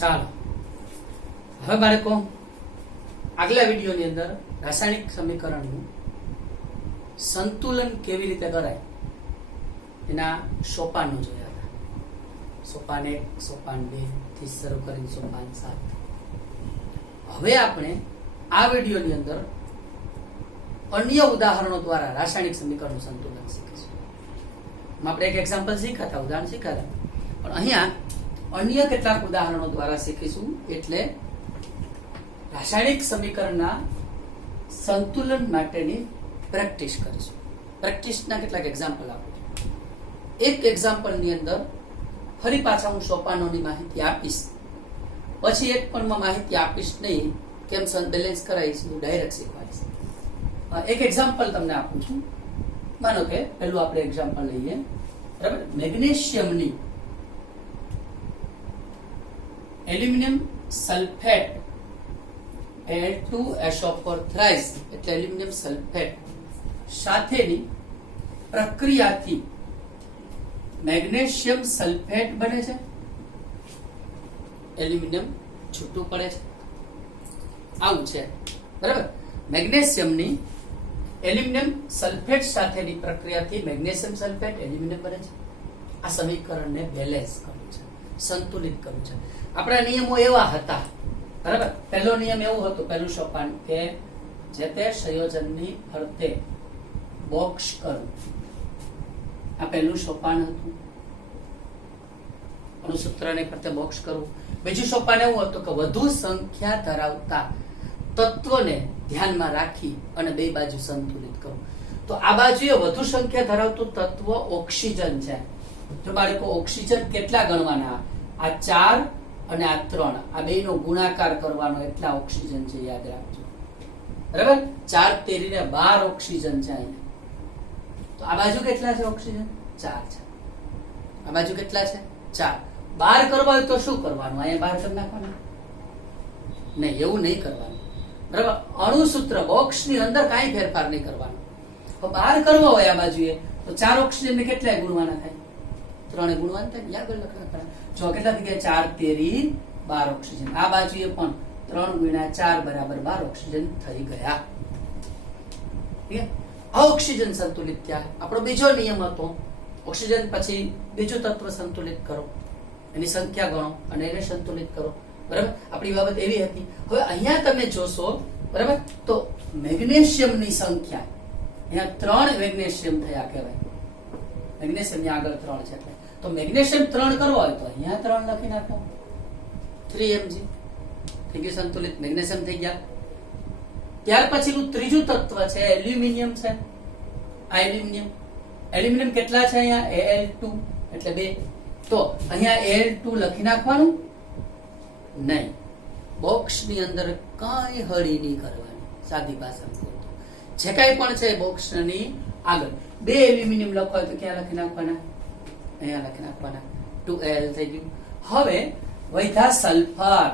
ચાલો હવે બાળકો આગલા વિડીયોની અંદર રાસાયણિક સમીકરણનું સંતુલન કેવી રીતે કરાય એના સોપાનો જોયા હતા. સોપાન 1, સોપાન 2 થી શરૂ કરીને સોપાન 7. હવે આપણે આ વિડીયોની અંદર અન્ય ઉદાહરણો દ્વારા રાસાયણિક સમીકરણનું સંતુલન શીખીશું. આપણે એક એક્ઝામ્પલ શીખ્યા હતા, ઉદાહરણ શીખ્યા હતા, પણ અહીંયા અન્ય કેટલાક ઉદાહરણો દ્વારા શીખીશું. એટલે રાસાયણિક સમીકરણના સંતુલન માટેની પ્રેક્ટિસ કરીશું. પ્રેક્ટિસના કેટલાક એક્ઝામ્પલ આપું છું. એક એક્ઝામ્પલની અંદર ફરી પાછા હું સોપાનોની માહિતી આપીશ, પછી એક પણ માહિતી આપીશ નહીં, કેમ બેલેન્સ કરાવીશ, હું ડાયરેક્ટ શીખવાડીશ. એક એક્ઝામ્પલ તમને આપું છું. માનો કે પેલું આપણે એક્ઝામ્પલ લઈએ, બરાબર. મેગ્નેશિયમની એલ્યુમિનિયમ સલ્ફેટ Al2SO4 થ્રાઇસ એટલે એલ્યુમિનિયમ સલ્ફેટ સાથેની પ્રક્રિયાથી મેગ્નેશિયમ સલ્ફેટ બને છે, એલ્યુમિનિયમ છૂટું પડે છે. આવું છે, બરાબર. મેગ્નેશિયમની એલ્યુમિનિયમ સલ્ફેટ સાથેની પ્રક્રિયાથી મેગ્નેશિયમ સલ્ફેટ એલ્યુમિનિયમ બને છે. આ સમીકરણને બેલેન્સ કરવું છે, સંતુલિત કરવું છે. આપણા નિયમો એવા હતા, બરાબર. પહેલો નિયમ એવું હતું, પહેલું સોપાન, કે જે તે સંયોજનની ફરતે બોક્સ કરવું. આ પહેલું સોપાન હતું, અણુસૂત્રની ફરતે બોક્સ કરવું. બીજું સોપાન એવું હતું કે વધુ સંખ્યા ધરાવતા તત્વને ધ્યાનમાં રાખી અને બે બાજુ સંતુલિત કરવું. તો આ બાજુએ વધુ સંખ્યા ધરાવતું તત્વ ઓક્સિજન છે. જો બાળકો ઓક્સિજન કેટલા ગણવાના? આ 4 અને આ 3, આ બેનો ગુણાકાર કરવાનો, એટલા ઓક્સિજન છે, યાદ રાખજો, બરાબર. 4 તેરીને 12 ઓક્સિજન છે અહીંયા. તો આ બાજુ કેટલા છે ઓક્સિજન? 4 છે. આ બાજુ કેટલા છે? 4. 12 કરવા હોય તો શું કરવાનું? અહીંયા 12 કરી નાખવાનું? નહીં, એવું નહીં કરવાનું, બરાબર. અણુસૂત્ર બોક્સની અંદર કાંઈ ફેરફાર નહીં કરવાનો. તો 12 કરવા હોય આ બાજુએ તો 4 ઓક્સિજન ને કેટલાય ગુણવાના થાય? 3 ગુણવાના થાય. યાદ લખવાના. જો કેટલા થઈ ગયા? 4 તેરી 12 ઓક્સિજન. આ બાજુએ પણ 3 ગુણ્યા 4 બરાબર 12 ઓક્સિજન થઈ ગયા. આ ઓક્સિજન સંતુલિત થયા. આપણો બીજો નિયમ હતો, ઓક્સિજન પછી બીજું તત્વ સંતુલિત કરો, એની સંખ્યા ગણો અને એને સંતુલિત કરો, બરાબર. આપણી બાબત એવી હતી. હવે અહીંયા તમે જોશો, બરાબર, તો મેગ્નેશિયમની સંખ્યા અહીંયા 3 મેગ્નેશિયમ થયા કહેવાય. મેગ્નેશિયમની આગળ 3 છે એટલે તો મેગ્નેશિયમ 3 કરવો હોય તો અહીંયા 3 લખી નાખો. 3 Mg થઈ ગયું સંતુલિત, મેગ્નેશિયમ થઈ ગયા. ત્યાર પછીનું ત્રીજું તત્વ છે એલ્યુમિનિયમ છે. આ એલ્યુમિનિયમ કેટલા છે અહીંયા? Al2 એટલે 2. તો અહીંયા Al2 લખી નાખવાનું નહીં. બોક્સની અંદર કાંઈ હળી નહીં કરવાની. સાદી ભાષામાં જે કાંઈ પણ છે બોક્સની આગળ 2 એલ્યુમિનિયમ લખવા હોય તો ક્યાં લખી નાખવાના? અહીંયા લખી નાખવાના. 2Al થઈ ગયું. હવે વધ્યા સલ્ફર.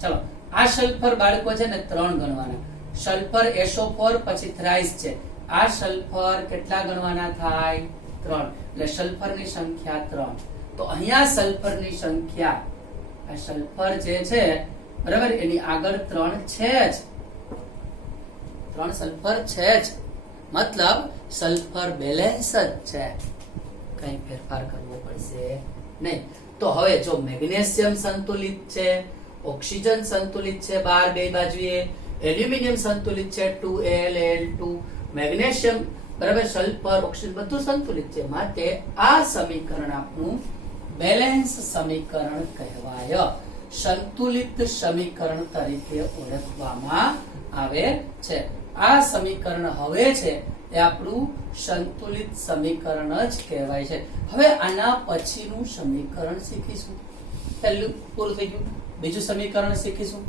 ચલો, આ સલ્ફર બાળકો છે ને 3 ગણવાના. સલ્ફર SO4 પછી થ્રાઇસ છે. આ સલ્ફર કેટલા ગણવાના થાય? 3. એટલે સલ્ફરની સંખ્યા 3. તો અહીંયા સલ્ફરની સંખ્યા, આ સલ્ફર જે છે, બરાબર, એની આગળ 3 છે જ. 3 સલ્ફર છે જ, મતલબ સલ્ફર બેલેન્સ જ છે, કઈ ફેરફાર કરવો પડશે નહીં. તો હવે જો મેગ્નેશિયમ સંતુલિત છે, ઓક્સિજન સંતુલિત છે 12 બે બાજુએ, એલ્યુમિનિયમ સંતુલિત છે 2Al Al2, મેગ્નેશિયમ, બરાબર, સલ્ફર, ઓક્સિજન બધું સંતુલિત છે. માટે આ સમીકરણ આપણું બેલેન્સ સમીકરણ કહેવાય, સંતુલિત સમીકરણ તરીકે ઓળખવામાં આવે છે. આ સમીકરણ હવે છે એ આપણું સંતુલિત સમીકરણ જ કહેવાય છે. હવે આના પછીનું સમીકરણ શીખીશું. પહેલું પૂરું થઈ ગયું. બીજું સમીકરણ શીખીશું,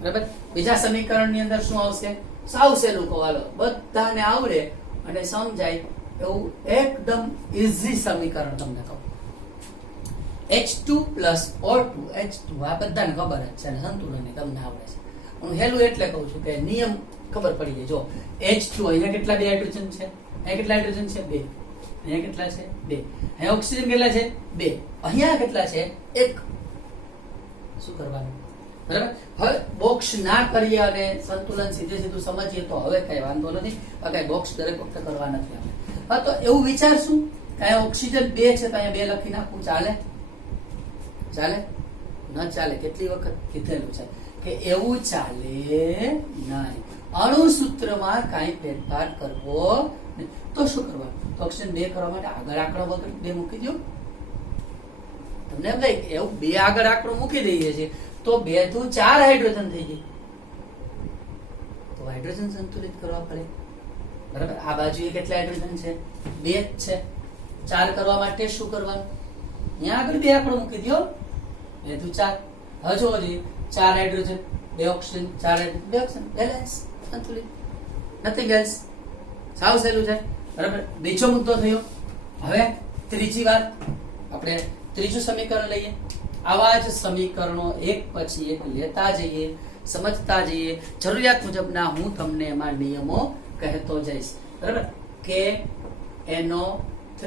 બરાબર. બીજા સમીકરણની અંદર શું આવશે? સાવ સહેલું કહેવાલો, બધાને આવડે અને સમજાય એવું એકદમ ઈઝી સમીકરણ તમને કહું. H2 + O2 H2 આ બધાને ખબર જ છે અને સંતુલન તમને આવડે છે. હું હેલું એટલે કહું છું કે નિયમ ખબર પડી જાય. જો H2 અહીંયા કેટલા 2 હાઇડ્રોજન છે? અહીંયા કેટલા હાઇડ્રોજન છે? 2. અહીંયા કેટલા છે? 2. અહીંયા ઓક્સિજન કેટલા છે? 2. અહીંયા કેટલા છે? 1. શું કરવાનું? બરાબર. હવે બોક્સ ના કરીએ અને સંતુલન સીધે સીધું સમજીએ તો હવે કઈ વાંધો નથી. કઈ બોક્સ દરેક વખતે કરવા નથી આપણે. હા, તો એવું વિચારશું કે અહીંયા ઓક્સિજન 2 છે તો અહીંયા 2 લખી નાખું, ચાલે? ચાલે? ન ચાલે. કેટલી વખત કીધેલું છે કે એવું ચાલે નહીં. અણુસૂત્રમાં કાંઈ ફેરફાર કરવો નહીં. તો શું કરવાનું? તો ઓક્સિજન 2 કરવા માટે આગળ આંકડો વગર 2 મૂકી દો. તમને એમ થાય એવું 2 આગળ આંકડો મૂકી દઈએ છીએ તો 2 થી 4 હાઇડ્રોજન થઈ જાય. તો હાઇડ્રોજન સંતુલિત કરવા પડે. બરાબર. આ બાજુએ કેટલા હાઇડ્રોજન છે? 2 જ છે. 4 કરવા માટે શું કરવાનું? અહીંયા આગળ 2 આંકડો મૂકી દો. 2 થી 4. હવે જો 4 hydrogen, 2 oxygen, 4 hydrogen, 2 oxygen, balance, સંતુલિત. Nothing else. સાવ સહેલું છે. બરાબર. બીજો મુદ્દો થયો. હવે ત્રીજી વાત, આપણે ત્રીજું સમીકરણ લઈએ. આવા જ સમીકરણો એક પછી એક લેતા જઈએ, સમજતા જઈએ. જરૂરિયાત મુજબના હું તમને એમાં નિયમો કહેતો જઈશ. બરાબર. KNO3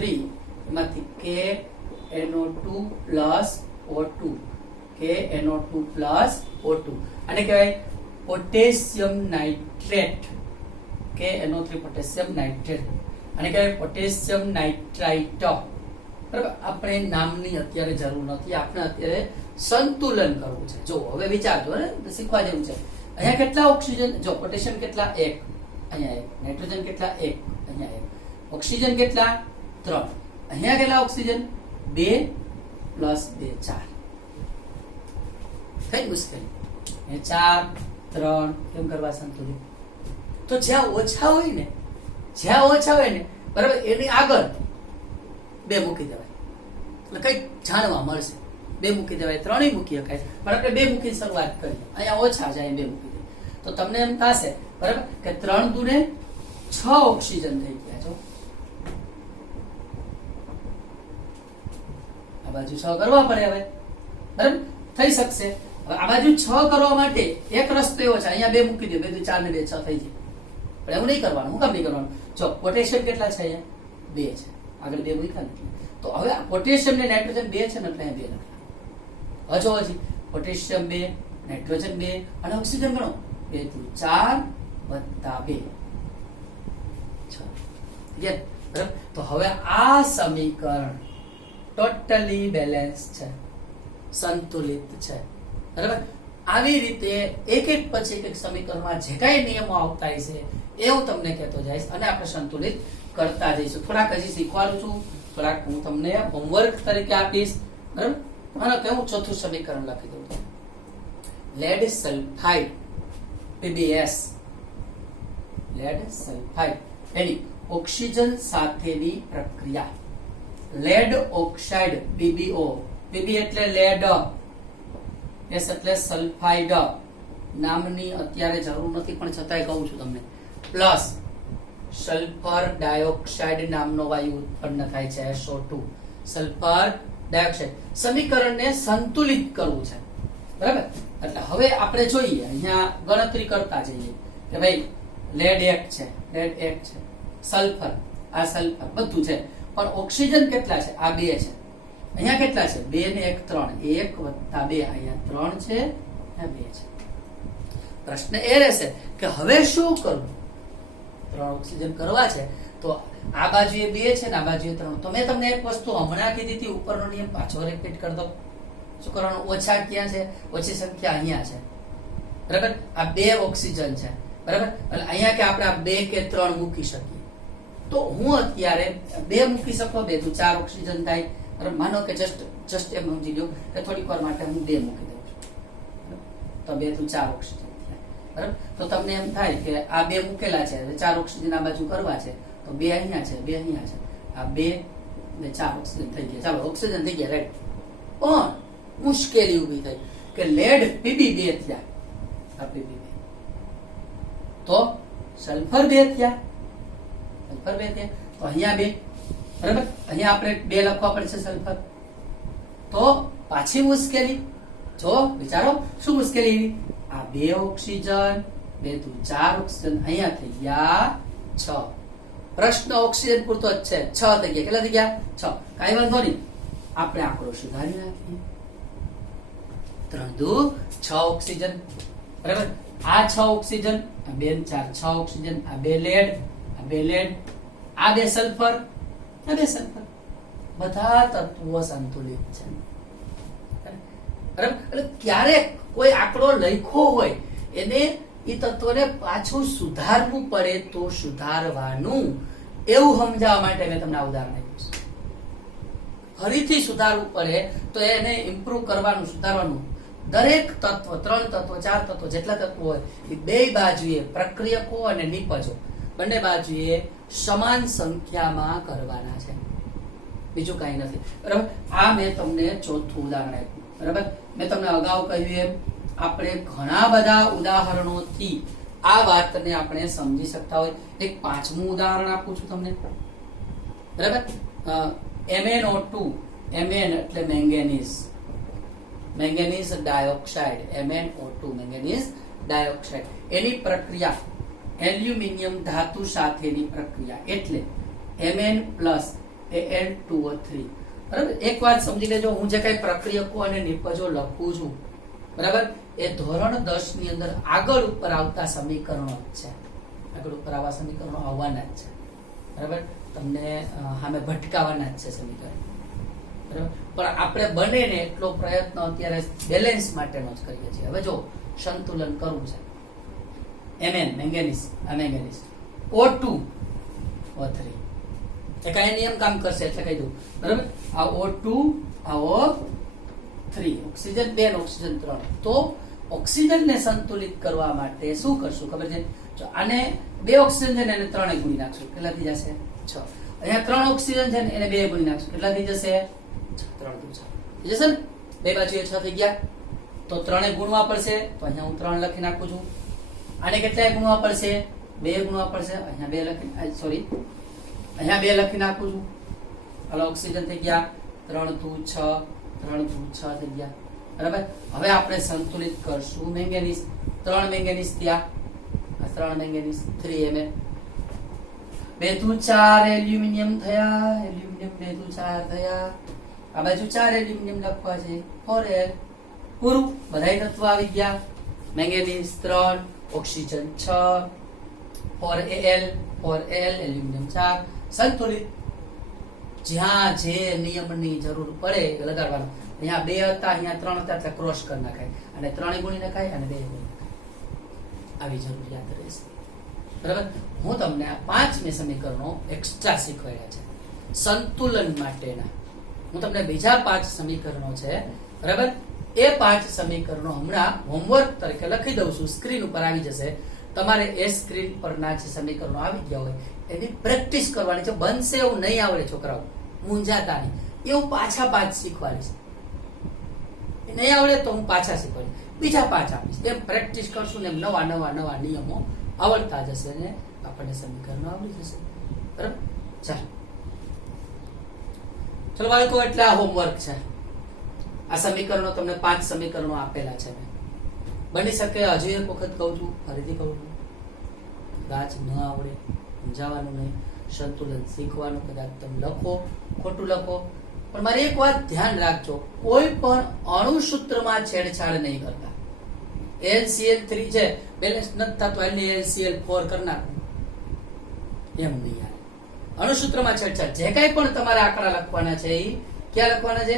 એમાંથી KNO2 plus O2, KNO2 plus O2 અને કહેવાય potassium nitrate. KNO3 potassium nitrate અને કહેવાય પોટેશિયમ નાઇટ્રાઇટ. બરાબર. આપણે નામની અત્યારે જરૂર નથી. આપણે અત્યારે સંતુલન કરવું છે. જો હવે વિચારજો ને, શીખવા જેવું છે. અહીંયા કેટલા ઓક્સિજન? જો પોટેશિયમ કેટલા? 1, અહીંયા 1. નાઇટ્રોજન કેટલા? 1, અહીંયા 1. ઓક્સિજન કેટલા? 3. અહીંયા કેટલા ઓક્સિજન? 2 પ્લસ 2 4. કઈ મુશ્કેલી? 4 3 કેમ કરવા સંતુલિત? તો જ્યાં ઓછા હોય ને, બરાબર, એની આગળ 2 મૂકી દેવાય એટલે કઈ જાણવા મળશે. 2 મૂકી દેવાય, 3 મૂકી શકાય, પણ આપણે 2 મૂકીને શરૂઆત કરીએ. અહીંયા ઓછા જાય, 2 મૂકી દઈએ તો તમને એમ થશે બરાબર કે 3 દુને 6 ઓક્સિજન થઈ ગયા. જો આ બાજુ 6 કરવા પડે હવે. બરાબર. થઈ શકશે. હવે આ બાજુ 6 કરવા માટે એક રસ્તો એવો છે, અહીંયા 2 મૂકી દો, 2 થી 4 ને 2 6 થઈ જાય. પણ એવું નહીં કરવાનું. હું કામ નહીં કરવાનું? જો પોટેશિયમ કેટલા છે? અહીંયા 2 છે, આગળ 2 મૂક્યા નથી. તો હવે પોટેશિયમ ને નાઇટ્રોજન 2 છે ને એટલે અહીંયા 2 લખવા. હજો હજી પોટેશિયમ 2, નાઇટ્રોજન 2 અને ઓક્સિજન ગણો 2 થી 4 વત્તા 2 6. બરાબર. તો હવે આ સમીકરણ ટોટલી બેલેન્સ છે, સંતુલિત છે. બરાબર. આવી રીતે એક એક પછી એક સમીકરણમાં જે કાંઈ નિયમો આવતા હશે એ હું તમને કહેતો જઈશ અને આપણે સંતુલિત કરતા જઈશું. થોડાક હજી શીખવાનું છું, થોડાક હું તમને હોમવર્ક તરીકે આપીશ. બરાબર. માનો કે હું ચોથું સમીકરણ લખી દઉં છું. Lead sulphide PbS, lead sulphide એની ઓક્સિજન સાથેની પ્રક્રિયા. લેડ ઓક્સાઇડ PbO, Pb એટલે લેડ, S એટલે સલ્ફાઇડ. નામની અત્યારે જરૂર નથી પણ છતાંય કહું છું તમને. પ્લસ સલ્ફર ડાયોક્સાઇડ નામનો વાયુ ઉત્પન્ન થાય છે, SO2, સલ્ફર ડાયોક્સાઇડ. સમીકરણને સંતુલિત કરવું છે. બરાબર. એટલે હવે આપણે જોઈએ, અહીંયા ગણતરી કરતા જઈએ કે ભાઈ લેડ 1 છે, સલ્ફર, આ સલ્ફર બધું છે, પણ ઓક્સિજન કેટલા છે? આ 2 છે. અહીંયા કેટલા છે? 2 ને 1 3, 1 વત્તા 2, અહીંયા 3 છે, અહીંયા 2 છે. પ્રશ્ન એ રહેશે કે હવે શું કરવું? 3 ઓક્સિજન કરવા છે તો આ બાજુએ 2 છે ને આ બાજુએ 3. તો મેં તમને એક વસ્તુ હમણાં કીધી હતી, ઉપરનો નિયમ પાછો રિપીટ કરી દો. શું કરવાનું? ઓછા ક્યાં છે? ઓછી સંખ્યા અહીંયા છે. બરાબર. આ 2 ઓક્સિજન છે. બરાબર. એટલે અહીંયા કે આપણે આ 2 કે 3 મૂકી શકીએ. તો હું અત્યારે 2 મૂકી શકો, 2 થી 4 ઓક્સિજન થાય. બરાબર. માનો કે જસ્ટ એમ સમજી લો કે થોડીક વાર માટે હું 2 મૂકી દઉં છું, તો 2 થી 4 ઓક્સિજન થાય. બરાબર. તો તમને એમ થાય કે આ 2 મૂકેલા છે, 4 ઓક્સિજન આ બાજુ કરવા છે, તો 2 અહીંયા છે, 2 અહીંયા છે, આ 2 ને 4 ઓક્સિજન થઈ ગયા. ચાલો ઓક્સિજન થઈ ગયા, રાઈટ. પણ મુશ્કેલી ઊભી થઈ કે લેડ Pb 2 થયા, આ Pb 2, તો સલ્ફર 2 થયા, તો અહીંયા 2. બરાબર. અહીંયા આપણે 2 લખવા પડશે સલ્ફર. તો પાછી મુશ્કેલી. જો વિચારો શું મુશ્કેલી એવી? આ 2 ઓક્સિજન, 2 થી 4 ઓક્સિજન, અહીંયા થઈ ગયા 6. પ્રશ્ન ઓક્સિજન પૂરતો જ છે. 6 થઈ ગયા. કેટલા થઈ ગયા? 6. કાંઈ વાંધો નહીં, આપણે આંકડો સુધારી નાખીએ. 3 દુ 6 ઓક્સિજન, બરાબર. આ 6 ઓક્સિજન, આ 2 ને 4 6 ઓક્સિજન, આ 2 લેડ, આ 2 લેડ, આ 2 સલ્ફર, આ 2 સલ્ફર. બધા તત્વો સંતુલિત છે, બરાબર. એટલે ક્યારેક કોઈ આંકડો લખ્યો હોય એને એ તત્વને પાછું સુધારવું પડે તો સુધારવાનું, એવું સમજાવવા માટે મેં તમને આ ઉદાહરણ આપ્યું છે. ફરીથી સુધારવું પડે તો એને ઇમ્પ્રુવ કરવાનું, સુધારવાનું. દરેક તત્વ, 3 તત્વ, 4 તત્વ, જેટલા તત્વો હોય એ બે બાજુએ પ્રક્રિયકો અને નિપજો બંને બાજુએ સમાન સંખ્યામાં કરવાના છે, બીજું કઈ નથી, બરાબર. આ મેં તમને ચોથું ઉદાહરણ આપ્યું, બરાબર. મેં તમને અગાઉ કહ્યું એમ આપણે ઘણા બધા ઉદાહરણોથી આ વાતને આપણે સમજી શકતા હોય. એક પાંચમું ઉદાહરણ આપું છું તમને, બરાબર. MnO2, Mn એટલે manganese, manganese dioxide, MnO2 manganese dioxide, એની પ્રક્રિયા એલ્યુમિનિયમ ધાતુ સાથેની પ્રક્રિયા એટલે Mn પ્લસ Al2O3, બરાબર. એક વાત સમજી લેજો, હું જે કઈ પ્રક્રિયકો અને નિપજો લખું છું, બરાબર, એ ધોરણ 10 ની અંદર આગળ ઉપર આવતા સમીકરણો જ છે, આગળ ઉપર આવા સમીકરણો આવવાના જ છે, બરાબર. તમને સામે ભટકાવાના જ છે સમીકરણ, બરાબર. પણ આપણે બને ને એટલો પ્રયત્ન અત્યારે બેલેન્સ માટેનો જ કરીએ છીએ. હવે જો સંતુલન કરવું છે, Mn મેંગેનીઝ, આ મેંગેનીઝ, O2 O3 એ કઈ નિયમ કામ કરશે એટલે કહી દઉં, બરાબર. આ O2 આ O3, ઓક્સિજન 2 ઓક્સિજન 3. તો ઓક્સિજનને સંતુલિત કરવા માટે શું કરશું ખબર છે? જો આને 2 ઓક્સિજન છે ને એને 3 ગુણી નાખશું, કેટલા થઈ જશે? 6. અહીંયા 3 ઓક્સિજન છે ને એને 2 ગુણી નાખશું, કેટલા થઈ જશે? 3 દુ 6 થઈ જશે ને, બે બાજુએ 6 થઈ ગયા. તો 3 ગુણવા પડશે, તો અહીંયા હું 3 લખી નાખું છું. આને કેટલા ગુણવા પડશે? 2 ગુણવા પડશે, અહીંયા 2 લખી, સોરી અહીંયા 2 લખી નાખું છું. હાલો ઓક્સિજન થઈ ગયા 3 દુ 6, 3 દુ 6 થઈ ગયા, બરાબર. હવે આપણે સંતુલિત કરશું મેંગેનીઝ, 3 મેંગેનીઝ થયા, આ 3 મેંગેનીઝ, 3 Mn, 2 દુ 4 એલ્યુમિનિયમ થયા, એલ્યુમિનિયમ 2 દુ 4 થયા, આ બાજુ 4 એલ્યુમિનિયમ લખવા છે, 4Al પૂરું. બધાય તત્વો આવી ગયા, manganese 3, oxygen 6, 4Al, 4Al, aluminium 4, સંતુલિત. જ્યાં જે નિયમની જરૂર પડે એ લગાડવાનો. અહીંયા 2 હતા, અહીંયા 3 હતા, એટલે ક્રોસ કરી નખાય, અને 3 ગુણી નખાય અને 2 ગુણી નખાય, આવી જરૂરિયાત રહેશે, બરાબર. હું તમને આ 5 સમીકરણો એક્સ્ટ્રા શીખવાડ્યા છે સંતુલન માટેના. હું તમને બીજા 5 સમીકરણો છે, બરાબર, એ 5 સમીકરણો હમણાં હોમવર્ક તરીકે લખી દઉં છું, સ્ક્રીન ઉપર આવી જશે. તમારે એ સ્ક્રીન પરના જે સમીકરણો આવી ગયા હોય એની પ્રેક્ટિસ કરવાની છે. બનશે એવું નહીં આવડે છોકરાઓ, મૂંઝાતા નહીં, એ હું પાછા 5 શીખવાડીશ. નહીં આવડે તો હું પાછા શીખવાડીશ, બીજા 5 આપીશ. એમ પ્રેક્ટિસ કરશું ને એમ નવા નવા નવા નિયમો આવડતા જશે ને આપણને સમીકરણો આવડી જશે, બરાબર. ચાલો ચલો બાળકો, એટલે આ હોમવર્ક છે. આ સમીકરણો તમને 5 સમીકરણો આપેલા છે. બની શકે હજુ એક વખત કહું છું, ફરીથી કહું છું, કદાચ ન આવડે સમજાવવાનું નહીં, સંતુલન શીખવાનું. કદાચ તમે લખો, ખોટું લખો, પણ મારી એક વાત ધ્યાન રાખજો, કોઈ પણ અણુસૂત્રમાં છેડછાડ નહીં કરતા. AlCl3 છે, બેલેન્સ નથી થતો, એને AlCl4 કરી નાખો, એમ નહીં યાર. અણુસૂત્રમાં છેડછાડ, જે કાંઈ પણ તમારા આંકડા લખવાના છે એ ક્યાં લખવાના છે?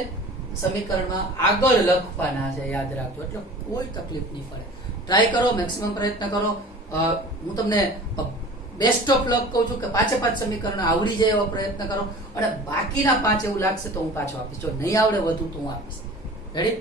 સમીકરણમાં આગળ લખવાના છે, યાદ રાખજો. એટલે કોઈ તકલીફ નહીં પડે. ટ્રાય કરો, મેક્સિમમ પ્રયત્ન કરો. હું તમને બેસ્ટ ઓફ લક કહું છું કે 5 સમીકરણ આવડી જાય એવો પ્રયત્ન કરો, અને બાકીના 5 એવું લાગશે તો હું પાછો આપીશ. જો નહીં આવડે વધુ તો હું આપીશ. રેડી?